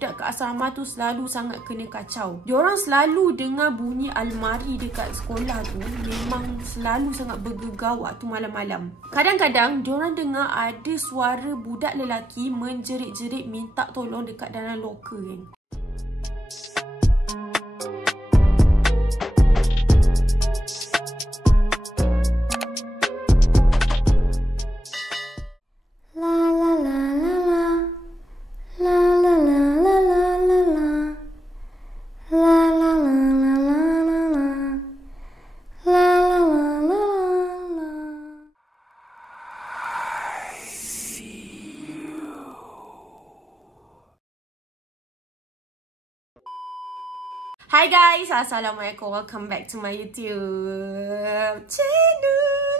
budak kat asrama tu selalu sangat kena kacau. Diorang selalu dengar bunyi almari dekat sekolah tu memang selalu sangat bergegar waktu malam-malam. Kadang-kadang diorang dengar ada suara budak lelaki menjerit-jerit minta tolong dekat dalam loker kan. Hi guys, Assalamualaikum. Welcome back to my YouTube channel.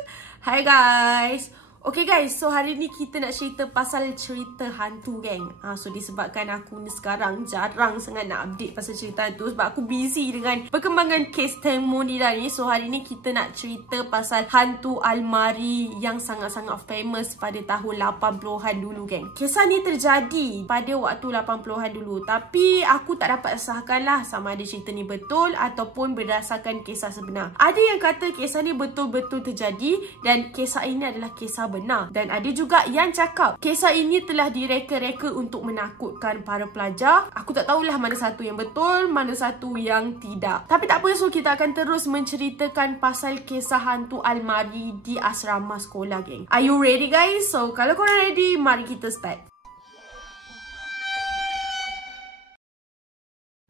Hi guys. Okay guys, so hari ni kita nak cerita pasal cerita hantu geng. So disebabkan aku ni sekarang jarang sangat nak update pasal cerita hantu sebab aku busy dengan perkembangan kes testimoni dah ni. So hari ni kita nak cerita pasal hantu almari yang sangat-sangat famous pada tahun 80-an dulu geng. Kisah ni terjadi pada waktu 80-an dulu, tapi aku tak dapat sahkan lah sama ada cerita ni betul ataupun berdasarkan kisah sebenar. Ada yang kata kisah ni betul-betul terjadi dan kisah ini adalah kisah benar, dan ada juga yang cakap kisah ini telah direka-reka untuk menakutkan para pelajar. Aku tak tahulah mana satu yang betul, mana satu yang tidak. Tapi tak apa, so kita akan terus menceritakan pasal kisah hantu almari di asrama sekolah geng. Are you ready guys? So kalau korang ready, mari kita start.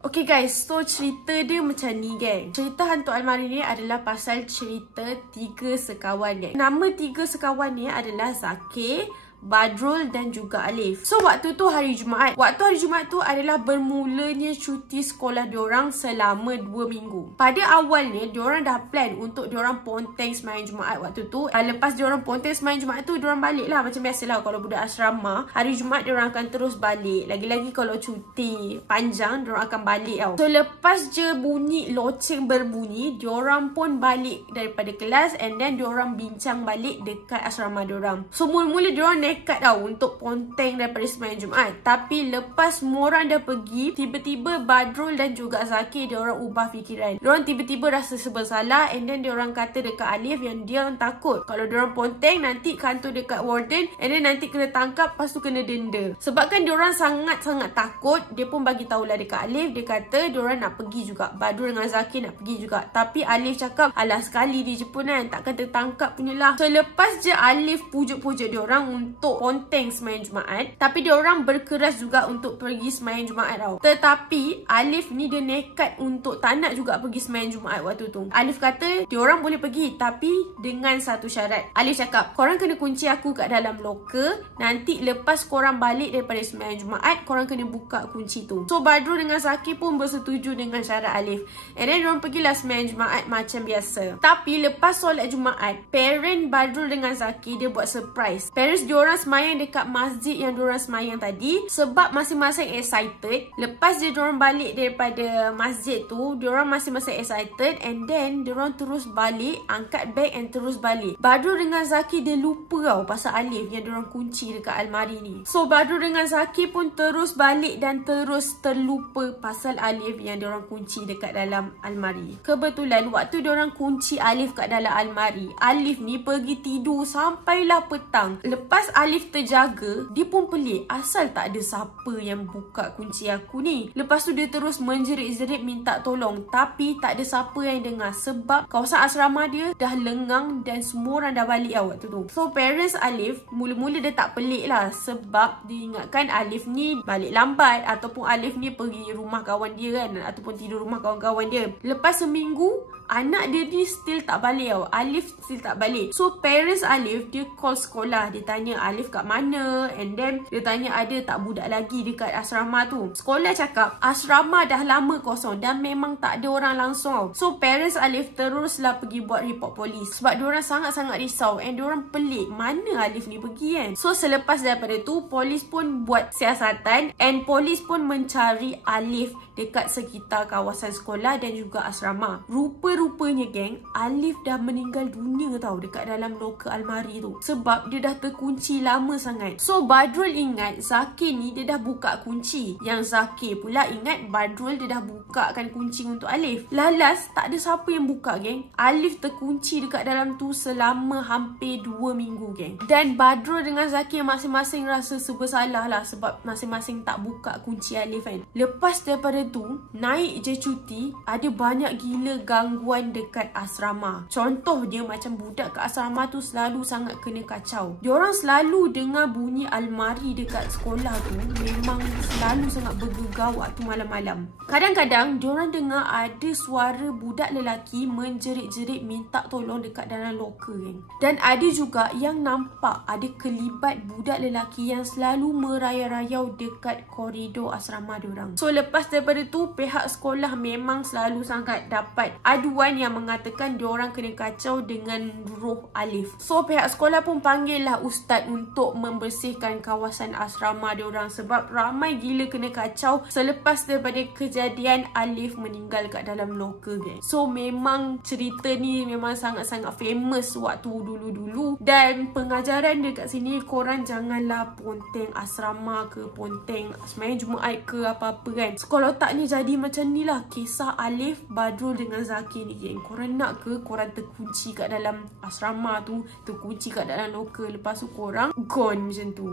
Okay guys, so cerita dia macam ni geng. Cerita hantu almari ni adalah pasal cerita 3 sekawan geng. Nama 3 sekawan ni adalah Zakir, Badrul dan juga Alif. So waktu tu hari Jumaat. Waktu hari Jumaat tu adalah bermulanya cuti sekolah diorang selama 2 minggu. Pada awalnya diorang dah plan untuk diorang ponteng semalam Jumaat waktu tu. Lepas diorang ponteng semalam Jumaat tu, diorang balik lah. Macam biasalah kalau budak asrama, hari Jumaat diorang akan terus balik. Lagi-lagi kalau cuti panjang, diorang akan balik tau. So lepas je bunyi loceng berbunyi, diorang pun balik daripada kelas and then diorang bincang balik dekat asrama diorang. So mula-mula diorang nekat tau untuk ponteng daripada semalam Jumaat. Tapi lepas semua orang dah pergi, tiba-tiba Badrul dan juga Zakir diorang ubah fikiran. Diorang tiba-tiba rasa serba salah and then diorang kata dekat Alif yang dia takut kalau diorang ponteng nanti kantor dekat warden and then nanti kena tangkap, lepas tu kena denda. Sebabkan diorang sangat-sangat takut, dia pun bagi tahulah dekat Alif. Dia kata diorang nak pergi juga, Badrul dengan Zakir nak pergi juga. Tapi Alif cakap, alah sekali dia je pun kan, takkan tertangkap punya lah. So lepas je Alif pujuk-pujuk diorang untuk ponteng semalam Jumaat, tapi diorang berkeras juga untuk pergi semalam Jumaat tau. Tetapi Alif ni dia nekat untuk tak nak juga pergi semalam Jumaat waktu tu. Alif kata diorang boleh pergi tapi dengan satu syarat. Alif cakap, korang kena kunci aku kat dalam loker, nanti lepas korang balik daripada semalam Jumaat, korang kena buka kunci tu. So Badrul dengan Zakir pun bersetuju dengan syarat Alif. And then diorang pergilah semalam Jumaat macam biasa. Tapi lepas solat Jumaat, parent Badrul dengan Zakir dia buat surprise. Parents diorang semayang dekat masjid yang diorang semayang tadi sebab masing-masing excited. Lepas je diorang balik daripada masjid tu, diorang masing-masing excited and then diorang terus balik, angkat beg and terus balik. Badrul dengan Zakir dia lupa tau pasal Alif yang diorang kunci dekat almari ni. So Badrul dengan Zakir pun terus balik dan terus terlupa pasal Alif yang diorang kunci dekat dalam almari. Kebetulan waktu diorang kunci Alif kat dalam almari, Alif ni pergi tidur sampailah petang. Lepas Alif terjaga, dia pun pelik, asal tak ada siapa yang buka kunci aku ni. Lepas tu dia terus menjerit-jerit minta tolong, tapi tak ada siapa yang dengar sebab kawasan asrama dia dah lengang dan semua orang dah balik waktu tu. So parents Alif mula-mula dia tak pelik lah sebab dia ingatkan Alif ni balik lambat ataupun Alif ni pergi rumah kawan dia kan, ataupun tidur rumah kawan-kawan dia. Lepas seminggu, anak dia ni still tak balik tau. Alif still tak balik. So parents Alif dia call sekolah, dia tanya Alif kat mana and then dia tanya ada tak budak lagi dekat asrama tu. Sekolah cakap asrama dah lama kosong dan memang tak ada orang langsung. So parents Alif teruslah pergi buat report polis sebab diorang sangat-sangat risau and diorang pelik mana Alif ni pergi kan. So selepas daripada tu, polis pun buat siasatan and polis pun mencari Alif dekat sekitar kawasan sekolah dan juga asrama. Rupa rupanya geng, Alif dah meninggal dunia tau dekat dalam loker almari tu. Sebab dia dah terkunci lama sangat. So Badrul ingat Zakir ni dia dah buka kunci. Yang Zakir pula ingat Badrul dia dah bukakan kunci untuk Alif. Lalas tak ada siapa yang buka geng. Alif terkunci dekat dalam tu selama hampir 2 minggu geng. Dan Badrul dengan Zakir masing-masing rasa bersalah lah sebab masing-masing tak buka kunci Alif kan. Lepas daripada tu, naik je cuti, ada banyak gila gangguan dekat asrama. Contoh dia macam budak kat asrama tu selalu sangat kena kacau. Diorang selalu dengar bunyi almari dekat sekolah tu memang selalu sangat bergegar waktu malam-malam. Kadang-kadang diorang dengar ada suara budak lelaki menjerit-jerit minta tolong dekat dalam loker kan. Dan ada juga yang nampak ada kelibat budak lelaki yang selalu merayau-rayau dekat koridor asrama diorang. So lepas daripada tu, pihak sekolah memang selalu sangat dapat aduan yang mengatakan diorang kena kacau dengan roh Alif. So pihak sekolah pun panggil lah ustaz untuk membersihkan kawasan asrama diorang sebab ramai gila kena kacau selepas daripada kejadian Alif meninggal kat dalam loker geng. So memang cerita ni memang sangat-sangat famous waktu dulu-dulu. Dan pengajaran dekat sini, korang janganlah ponteng asrama ke ponteng sembahyang Jumaat ke apa-apa kan. So kalau tak ni jadi macam ni lah kisah Alif, Badrul dengan Zakir ni geng. Korang nak ke korang terkunci kat dalam asrama tu, terkunci kat dalam loker, lepas tu korang gone macam tu.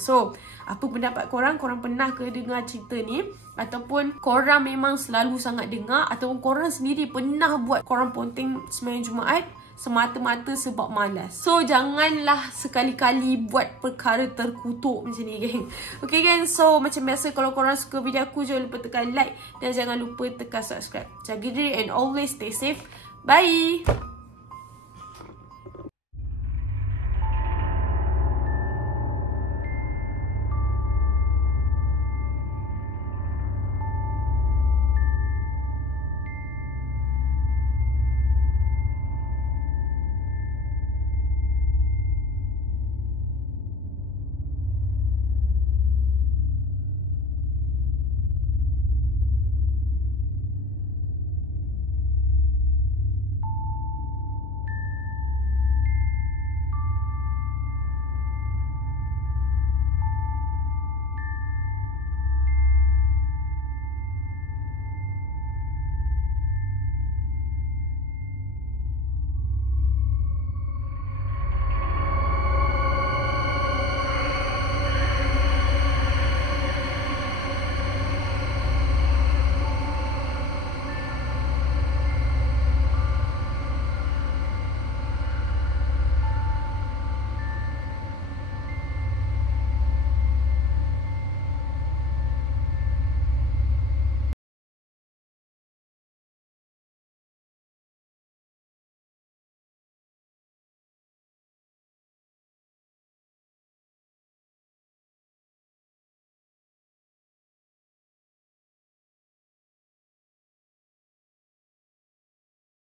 So apa pendapat korang? Korang pernah ke dengar cerita ni? Ataupun korang memang selalu sangat dengar? Ataupun korang sendiri pernah buat korang ponteng sembahyang Jumaat semata-mata sebab malas? So janganlah sekali-kali buat perkara terkutuk macam ni geng. Okay geng, so macam biasa kalau korang suka video aku, jangan lupa tekan like dan jangan lupa tekan subscribe. Jaga diri and always stay safe. Bye.